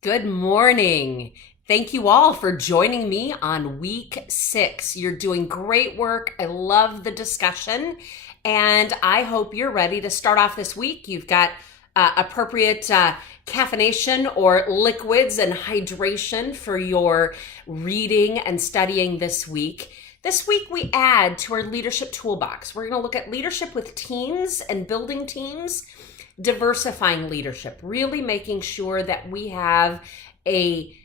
Good morning. Thank you all for joining me on week 6. You're doing great work. I love the discussion, and I hope you're ready to start off this week. You've got appropriate caffeination or liquids and hydration for your reading and studying this week. This week, we add to our leadership toolbox. We're going to look at leadership with teams and building teams, diversifying leadership, really making sure that we have a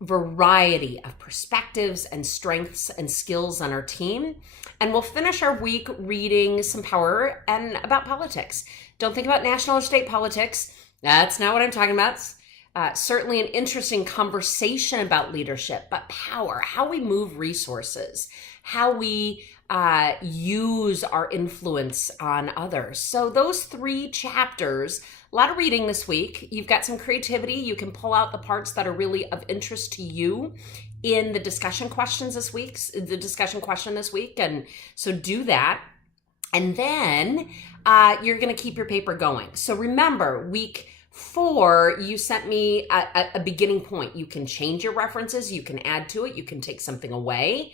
variety of perspectives and strengths and skills on our team. And we'll finish our week reading some power and about politics. Don't think about national or state politics. That's not what I'm talking about. Certainly an interesting conversation about leadership, but power, how we move resources, how we use our influence on others. So those 3 chapters, a lot of reading this week. You've got some creativity. You can pull out the parts that are really of interest to you in the discussion questions this week, And so do that. And then you're going to keep your paper going. So remember, week 4, you sent me a beginning point. You can change your references. You can add to it. You can take something away.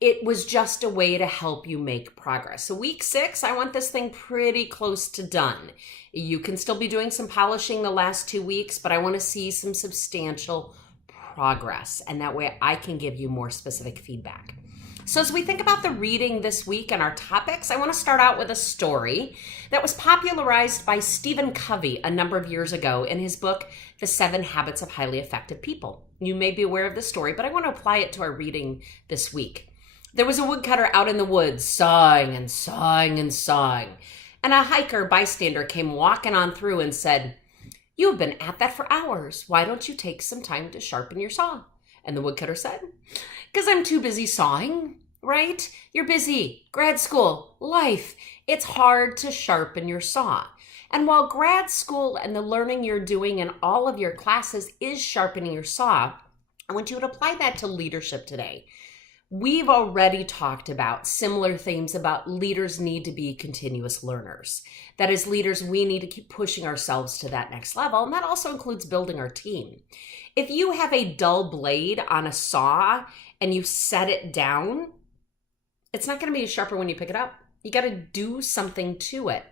It was just a way to help you make progress. So week 6, I want this thing pretty close to done. You can still be doing some polishing the last 2 weeks, but I want to see some substantial progress. And that way I can give you more specific feedback. So as we think about the reading this week and our topics, I want to start out with a story that was popularized by Stephen Covey a number of years ago in his book, The 7 Habits of Highly Effective People. You may be aware of the story, but I want to apply it to our reading this week. There was a woodcutter out in the woods, sawing and sawing and sawing. And a hiker bystander came walking on through and said, "You have been at that for hours. Why don't you take some time to sharpen your saw?" And the woodcutter said, "Because I'm too busy sawing," right? You're busy, grad school, life. It's hard to sharpen your saw. And while grad school and the learning you're doing in all of your classes is sharpening your saw, I want you to apply that to leadership today. We've already talked about similar themes about leaders need to be continuous learners. That as leaders, we need to keep pushing ourselves to that next level, and that also includes building our team. If you have a dull blade on a saw and you set it down, it's not going to be sharper when you pick it up. You got to do something to it.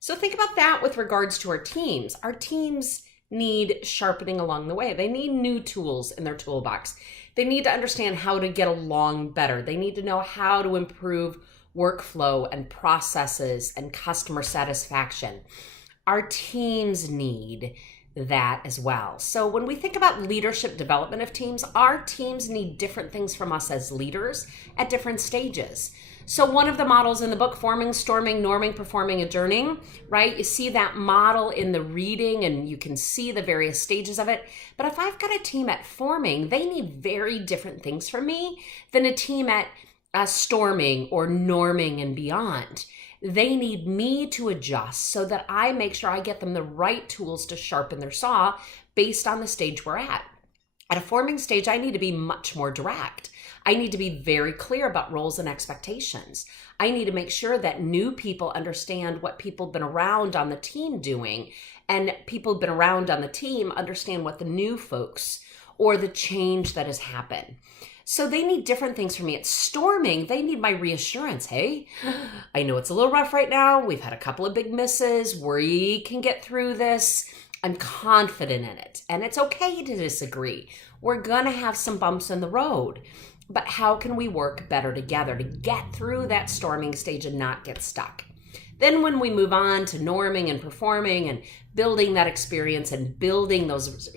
So think about that with regards to our teams. Our teams need sharpening along the way. They need new tools in their toolbox. They need to understand how to get along better. They need to know how to improve workflow and processes and customer satisfaction. Our teams need that as well. So when we think about leadership development of teams, our teams need different things from us as leaders at different stages. So one of the models in the book, forming, storming, norming, performing, adjourning, right? You see that model in the reading and you can see the various stages of it. But if I've got a team at forming, they need very different things from me than a team at storming or norming and beyond. They need me to adjust so that I make sure I get them the right tools to sharpen their saw based on the stage we're at. At a forming stage, I need to be much more direct. I need to be very clear about roles and expectations. I need to make sure that new people understand what people have been around on the team doing, and people who've been around on the team understand what the new folks or the change that has happened. So they need different things from me. At storming, they need my reassurance. Hey, I know it's a little rough right now. We've had a couple of big misses. We can get through this. I'm confident in it. And it's okay to disagree. We're going to have some bumps in the road. But how can we work better together to get through that storming stage and not get stuck? Then when we move on to norming and performing and building that experience and building those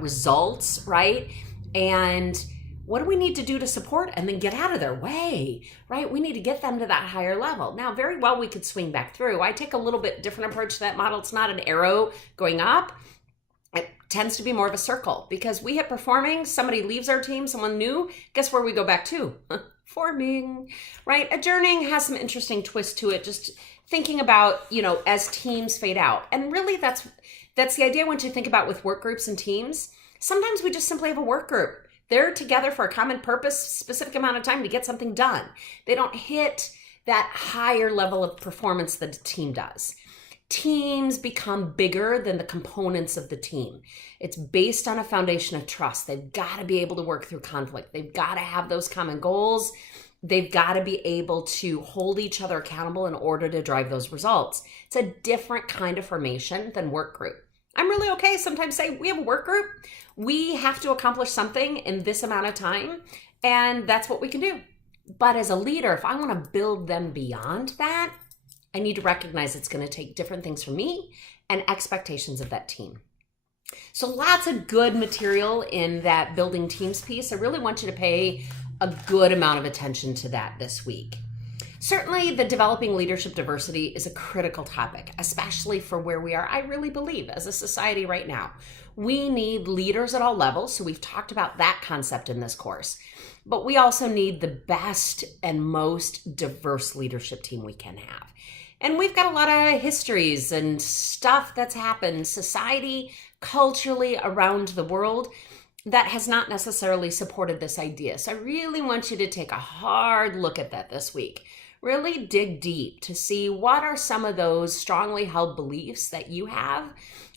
results, right? And what do we need to do to support and then get out of their way, right? We need to get them to that higher level. Now, very well, we could swing back through. I take a little bit different approach to that model. It's not an arrow going up. It tends to be more of a circle because we hit performing, somebody leaves our team, someone new, guess where we go back to? Forming, right? Adjourning has some interesting twist to it, just thinking about, as teams fade out. And really that's the idea once you think about with work groups and teams. Sometimes we just simply have a work group. They're together for a common purpose, specific amount of time to get something done. They don't hit that higher level of performance that a team does. Teams become bigger than the components of the team. It's based on a foundation of trust. They've got to be able to work through conflict. They've got to have those common goals. They've got to be able to hold each other accountable in order to drive those results. It's a different kind of formation than work group. I'm really okay sometimes say we have a work group. We have to accomplish something in this amount of time, and that's what we can do. But as a leader, if I want to build them beyond that, I need to recognize it's going to take different things from me and expectations of that team. So lots of good material in that building teams piece. I really want you to pay a good amount of attention to that this week. Certainly, the developing leadership diversity is a critical topic, especially for where we are. I really believe as a society right now, we need leaders at all levels. So we've talked about that concept in this course, but we also need the best and most diverse leadership team we can have. And we've got a lot of histories and stuff that's happened society, culturally around the world that has not necessarily supported this idea. So I really want you to take a hard look at that this week. Really dig deep to see what are some of those strongly held beliefs that you have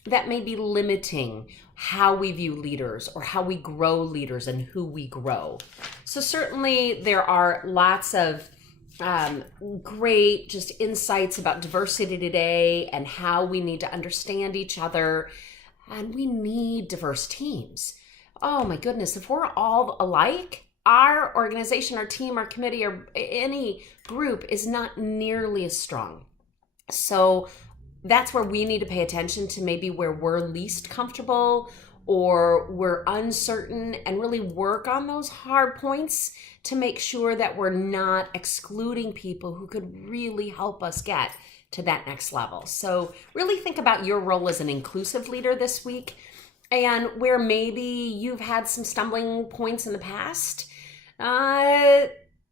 that may be limiting how we view leaders or how we grow leaders and who we grow. So certainly there are lots of great just insights about diversity today and how we need to understand each other. And we need diverse teams. Oh my goodness, if we're all alike, our organization, our team, our committee, or any group is not nearly as strong. So that's where we need to pay attention to maybe where we're least comfortable or we're uncertain and really work on those hard points to make sure that we're not excluding people who could really help us get to that next level. So really think about your role as an inclusive leader this week and where maybe you've had some stumbling points in the past.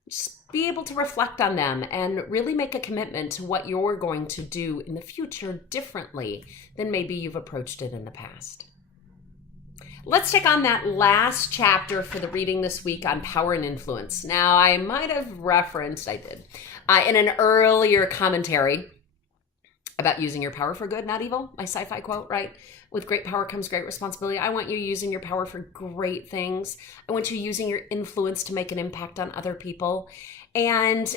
Just be able to reflect on them and really make a commitment to what you're going to do in the future differently than maybe you've approached it in the past. Let's take on that last chapter for the reading this week on power and influence. Now, I might have referenced, I did, in an earlier commentary about using your power for good, not evil, my sci-fi quote, right? With great power comes great responsibility. I want you using your power for great things. I want you using your influence to make an impact on other people. And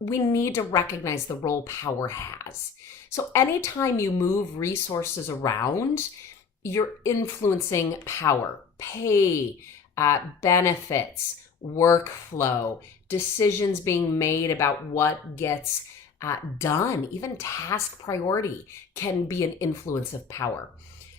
we need to recognize the role power has. So anytime you move resources around, you're influencing power, pay, benefits, workflow, decisions being made about what gets done. Even task priority can be an influence of power.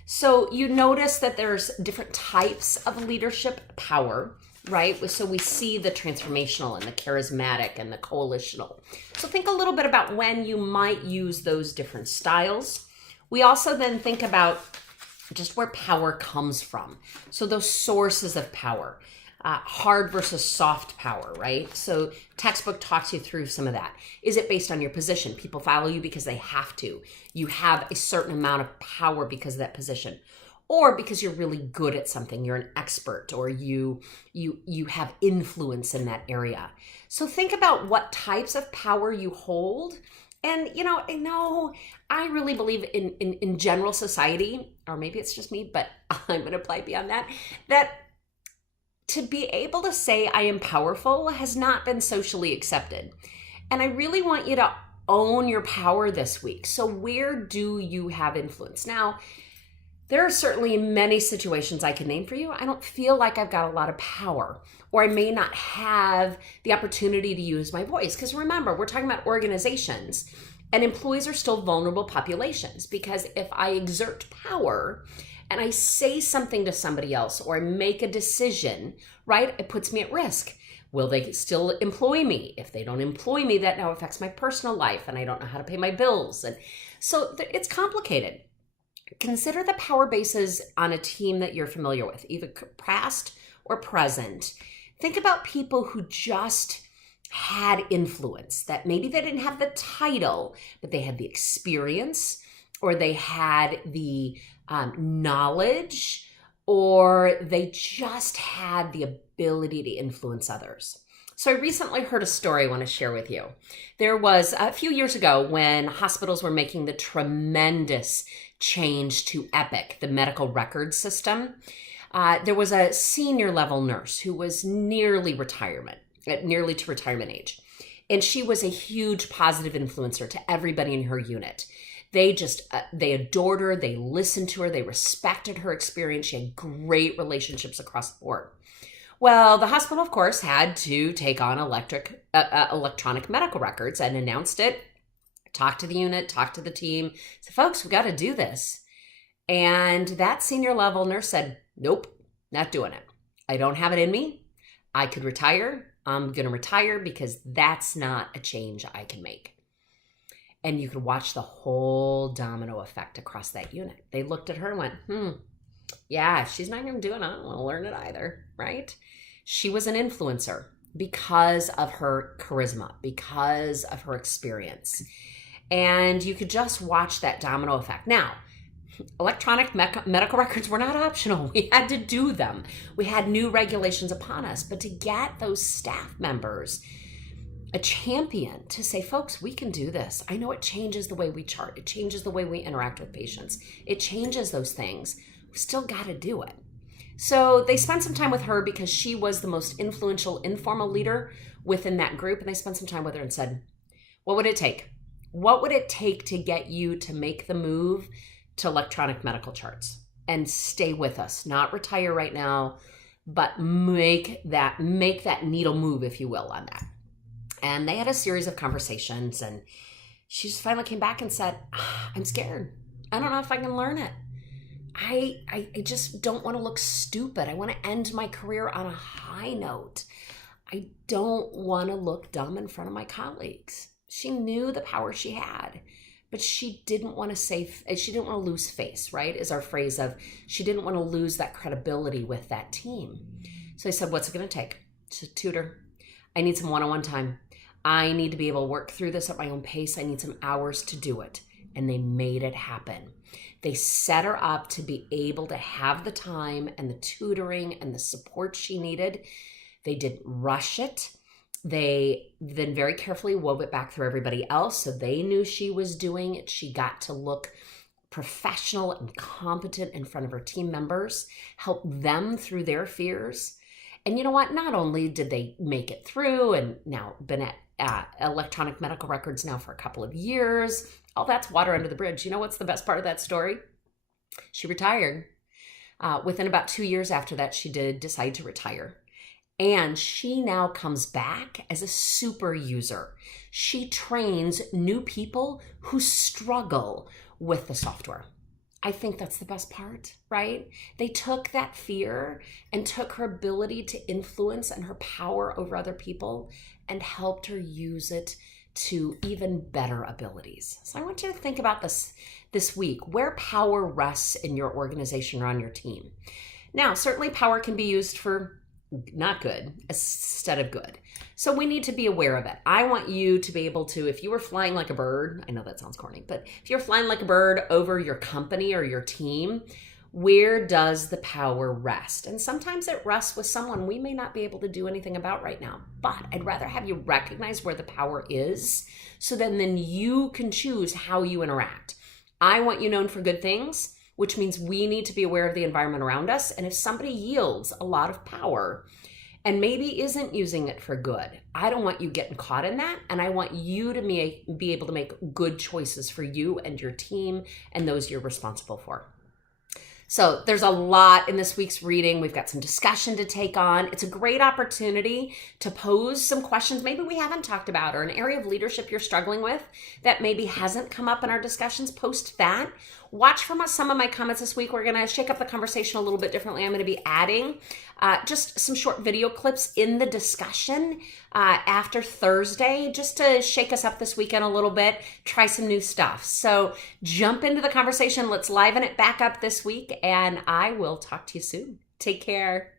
So you notice that there's different types of leadership power, right? So we see the transformational and the charismatic and the coalitional. So think a little bit about when you might use those different styles. We also then think about just where power comes from. So those sources of power, hard versus soft power, right? So textbook talks you through some of that. Is it based on your position? People follow you because they have to. You have a certain amount of power because of that position. Or because you're really good at something, you're an expert, or you have influence in that area. So think about what types of power you hold. And, I know I really believe in general society, or maybe it's just me, but I'm going to apply beyond that to be able to say I am powerful has not been socially accepted. And I really want you to own your power this week. So where do you have influence? Now, there are certainly many situations I can name for you. I don't feel like I've got a lot of power, or I may not have the opportunity to use my voice. Because remember, we're talking about organizations, and employees are still vulnerable populations, because if I exert power and I say something to somebody else or I make a decision, right, it puts me at risk. Will they still employ me? If they don't employ me, that now affects my personal life and I don't know how to pay my bills. And so it's complicated. Consider the power bases on a team that you're familiar with, either past or present. Think about people who just had influence, that maybe they didn't have the title, but they had the experience, or they had the knowledge, or they just had the ability to influence others. So I recently heard a story I want to share with you. There was a few years ago when hospitals were making the tremendous change to Epic, the medical record system. There was a senior level nurse who was nearly to retirement age. And she was a huge positive influencer to everybody in her unit. They adored her, they listened to her, they respected her experience. She had great relationships across the board. Well, the hospital, of course, had to take on electronic medical records and announced it, talked to the unit, talked to the team, said, folks, we got to do this. And that senior level nurse said, nope, not doing it. I don't have it in me. I could retire. I'm going to retire because that's not a change I can make. And you could watch the whole domino effect across that unit. They looked at her and went, yeah, if she's not going to do it, I don't want to learn it either, right? She was an influencer because of her charisma, because of her experience. And you could just watch that domino effect. Now, electronic medical records were not optional. We had to do them. We had new regulations upon us. But to get those staff members a champion to say, folks, we can do this. I know it changes the way we chart. It changes the way we interact with patients. It changes those things. We still got to do it. So they spent some time with her because she was the most influential informal leader within that group. And they spent some time with her and said, what would it take? What would it take to get you to make the move to electronic medical charts and stay with us? Not retire right now, but make that needle move, if you will, on that. And they had a series of conversations, and she just finally came back and said, I'm scared. I don't know if I can learn it. I just don't want to look stupid. I want to end my career on a high note. I don't want to look dumb in front of my colleagues. She knew the power she had, but she didn't want to lose face, right? Is our phrase of she didn't want to lose that credibility with that team. So I said, what's it going to take? She said, tutor. I need some one-on-one time. I need to be able to work through this at my own pace. I need some hours to do it. And they made it happen. They set her up to be able to have the time and the tutoring and the support she needed. They didn't rush it. They then very carefully wove it back through everybody else so they knew she was doing it. She got to look professional and competent in front of her team members, help them through their fears. And you know what? Not only did they make it through and now been at electronic medical records now for a couple of years, all that's water under the bridge. You know what's the best part of that story? She retired. Within about 2 years after that, she did decide to retire. And she now comes back as a super user. She trains new people who struggle with the software. I think that's the best part, right? They took that fear and took her ability to influence and her power over other people and helped her use it to even better abilities. So I want you to think about this week, where power rests in your organization or on your team. Now, certainly power can be used for not good instead of good. So we need to be aware of it. I want you to be able to, if you were flying like a bird, I know that sounds corny, but if you're flying like a bird over your company or your team, where does the power rest? And sometimes it rests with someone we may not be able to do anything about right now, but I'd rather have you recognize where the power is so then you can choose how you interact. I want you known for good things, which means we need to be aware of the environment around us. And if somebody yields a lot of power and maybe isn't using it for good, I don't want you getting caught in that. And I want you to be able to make good choices for you and your team and those you're responsible for. So there's a lot in this week's reading. We've got some discussion to take on. It's a great opportunity to pose some questions maybe we haven't talked about, or an area of leadership you're struggling with that maybe hasn't come up in our discussions. Post that. Watch from some of my comments this week. We're going to shake up the conversation a little bit differently. I'm going to be adding just some short video clips in the discussion after Thursday, just to shake us up this weekend a little bit, try some new stuff. So jump into the conversation. Let's liven it back up this week, and I will talk to you soon. Take care.